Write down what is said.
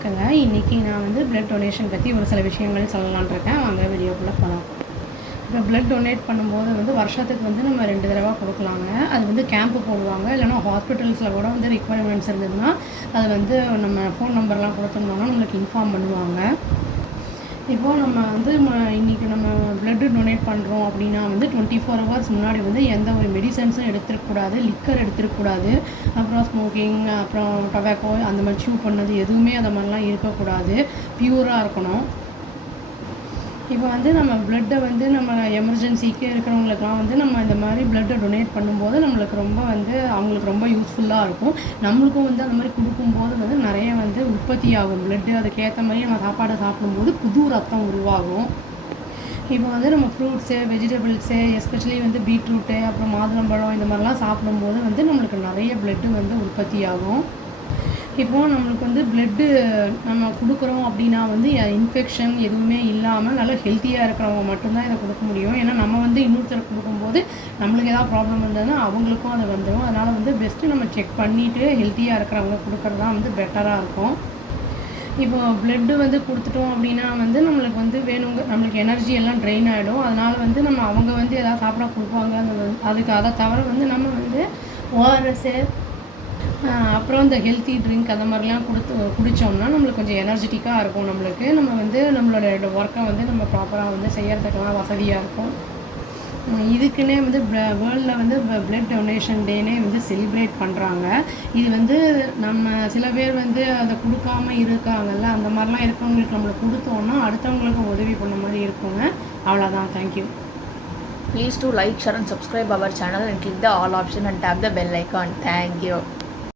வணக்கங்க. இன்றைக்கி நான் வந்து பிளட் டொனேஷன் பற்றி ஒரு சில விஷயங்கள் சொல்லலான்னு இருக்கேன். வாங்க வீடியோக்குள்ளே போகலாம். இப்போ பிளட் டொனேட் பண்ணும்போது வந்து வருஷத்துக்கு வந்து நம்ம 2 தடவை கொடுக்கலாங்க. அது வந்து கேம்ப்பு போடுவாங்க. இல்லைனா ஹாஸ்பிட்டல்ஸில் கூட வந்து ரிக்வயர்மெண்ட்ஸ் இருந்ததுன்னா அது வந்து நம்ம ஃபோன் நம்பர்லாம் கொடுத்துருந்தோம்னா நம்மளுக்கு இன்ஃபார்ம் பண்ணுவாங்க. இப்போது நம்ம வந்து இன்றைக்கி நம்ம பிளட்டு டொனேட் பண்ணுறோம் அப்படின்னா வந்து 24 ஹவர்ஸ் முன்னாடி வந்து எந்த ஒரு மெடிசன்ஸும் எடுத்துருக்கக்கூடாது, லிக்கர் எடுத்துருக்கக்கூடாது, அப்புறம் ஸ்மோக்கிங், அப்புறம் டொபாக்கோ அந்த மாதிரி சூ பண்ணது எதுவுமே அந்த மாதிரிலாம் இருக்கக்கூடாது. பியூராக இருக்கணும். இப்போ வந்து நம்ம பிளட்டை வந்து நம்ம எமர்ஜென்சிக்கு இருக்கிறவங்களுக்குலாம் வந்து நம்ம இந்த மாதிரி பிளட்டை டொனேட் பண்ணும்போது நம்மளுக்கு ரொம்ப வந்து அவங்களுக்கு ரொம்ப யூஸ்ஃபுல்லாக இருக்கும். நம்மளுக்கும் வந்து அந்த மாதிரி கொடுக்கும்போது வந்து நிறைய வந்து உற்பத்தி ஆகும் பிளட்டு. அதுக்கேற்ற மாதிரி நம்ம சாப்பாடை சாப்பிடும்போது புது ரத்தம் உருவாகும். இப்போ வந்து நம்ம ஃப்ரூட்ஸு, வெஜிடபிள்ஸு, எஸ்பெஷலி வந்து பீட்ரூட்டு, அப்புறம் மாதுளம்பழம் இந்த மாதிரிலாம் சாப்பிடும்போது வந்து நம்மளுக்கு நிறைய பிளட்டு வந்து உற்பத்தி ஆகும். இப்போது நம்மளுக்கு வந்து பிளட்டு நம்ம கொடுக்குறோம் அப்படின்னா வந்து இன்ஃபெக்ஷன் எதுவுமே இல்லாமல் நல்லா ஹெல்த்தியாக இருக்கிறவங்க மட்டும்தான் இதை கொடுக்க முடியும். ஏன்னா நம்ம வந்து இன்னொருத்தருக்கு கொடுக்கும்போது நம்மளுக்கு ஏதாவது ப்ராப்ளம் இருந்ததுன்னா அவங்களுக்கும் அது வந்துடும். அதனால் வந்து பெஸ்ட்டு நம்ம செக் பண்ணிவிட்டு ஹெல்த்தியாக இருக்கிறவங்க கொடுக்குறது தான் வந்து பெட்டராக இருக்கும். இப்போ பிளட்டு வந்து கொடுத்துட்டோம் அப்படின்னா வந்து நம்மளுக்கு வந்து நம்மளுக்கு எனர்ஜி எல்லாம் ட்ரெயின் ஆகிடும். அதனால் வந்து நம்ம அவங்க வந்து எதாவது சாப்பிட கொடுப்பாங்க. அதுக்கு அதை தவிர வந்து நம்ம வந்து ஓஆர்எஸ்ஸு, அப்புறம் இந்த ஹெல்த்தி ட்ரிங்க் அந்த மாதிரிலாம் குடித்தோம்னா நம்மளுக்கு கொஞ்சம் எனர்ஜெட்டிக்காக இருக்கும். நம்ம வந்து நம்மளோட ஒர்க்கை வந்து நம்ம ப்ராப்பராக வந்து செய்கிறதுக்கெல்லாம் வசதியாக இருக்கும். இதுக்குன்னே வந்து வேர்ல்டில் வந்து பிளட் டொனேஷன் டேனே வந்து செலிப்ரேட் பண்ணுறாங்க. இது வந்து நம்ம சில பேர் வந்து அதை கொடுக்காம இருக்காங்கல்ல, அந்த மாதிரிலாம் இருக்கவங்களுக்கு நம்மளுக்கு கொடுத்தோன்னா அடுத்தவங்களுக்கு உதவி பண்ண மாதிரி இருக்குங்க. அவ்வளோதான். Thank you. Please do like, share and subscribe our channel and click the all option and tap the bell icon. Thank you.